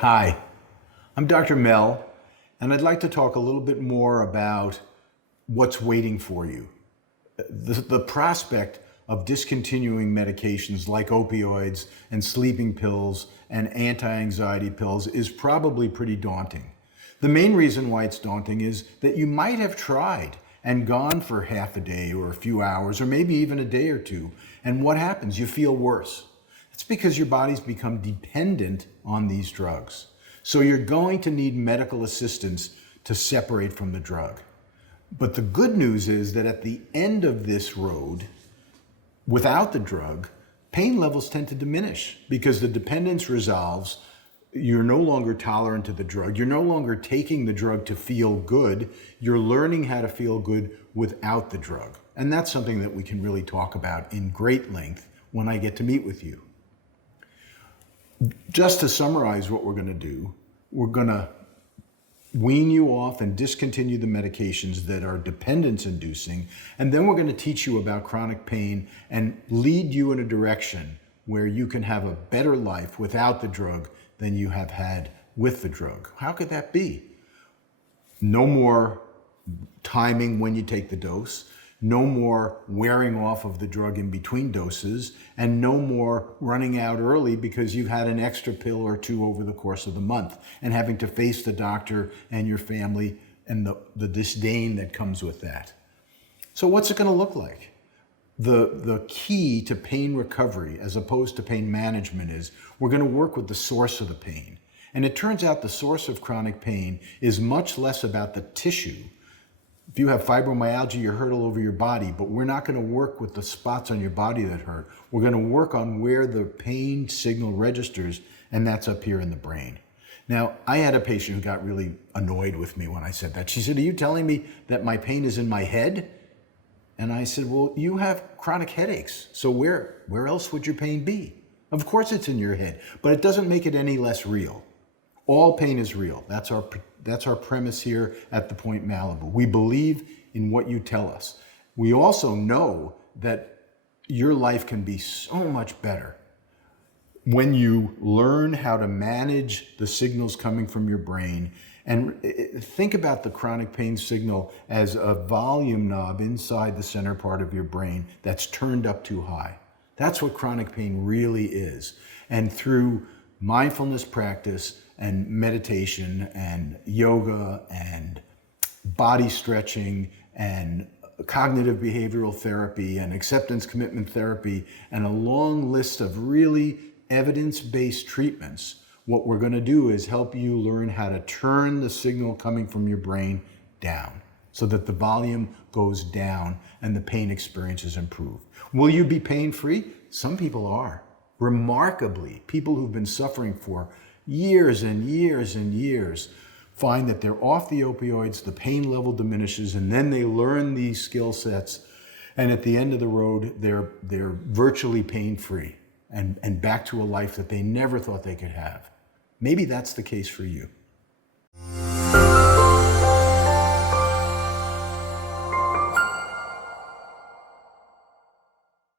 Hi, I'm Dr. Mel, and I'd like to talk a little bit more about what's waiting for you. The prospect of discontinuing medications like opioids and sleeping pills and anti-anxiety pills is probably pretty daunting. The main reason why it's daunting is that you might have tried and gone for half a day or a few hours or maybe even a day or two, and what happens? You feel worse. It's because your body's become dependent on these drugs. So you're going to need medical assistance to separate from the drug. But the good news is that at the end of this road, without the drug, pain levels tend to diminish because the dependence resolves. You're no longer tolerant to the drug. You're no longer taking the drug to feel good. You're learning how to feel good without the drug. And that's something that we can really talk about in great length when I get to meet with you. Just to summarize what we're going to do, we're going to wean you off and discontinue the medications that are dependence inducing, and then we're going to teach you about chronic pain and lead you in a direction where you can have a better life without the drug than you have had with the drug. How could that be? No more timing when you take the dose, no more wearing off of the drug in between doses, and no more running out early because you've had an extra pill or two over the course of the month and having to face the doctor and your family and the disdain that comes with that. So what's it going to look like? The key to pain recovery as opposed to pain management is we're going to work with the source of the pain. And it turns out the source of chronic pain is much less about the tissue. If you have fibromyalgia, you're hurt all over your body, but we're not going to work with the spots on your body that hurt. We're going to work on where the pain signal registers, and that's up here in the brain. Now, I had a patient who got really annoyed with me when I said that. She said, "Are you telling me that my pain is in my head?" And I said, "Well, you have chronic headaches, so where else would your pain be? Of course it's in your head, but it doesn't make it any less real. All pain is real. That's our premise here at the Pointe Malibu. We believe in what you tell us. We also know that your life can be so much better when you learn how to manage the signals coming from your brain. And think about the chronic pain signal as a volume knob inside the center part of your brain that's turned up too high. That's what chronic pain really is. And through mindfulness practice and meditation and yoga and body stretching and cognitive behavioral therapy and acceptance commitment therapy and a long list of really evidence-based treatments, what we're going to do is help you learn how to turn the signal coming from your brain down so that the volume goes down and the pain experience is improved. Will you be pain-free? Some people are. Remarkably, people who've been suffering for years and years and years find that they're off the opioids, the pain level diminishes, and then they learn these skill sets, and at the end of the road, they're virtually pain-free and back to a life that they never thought they could have. Maybe that's the case for you.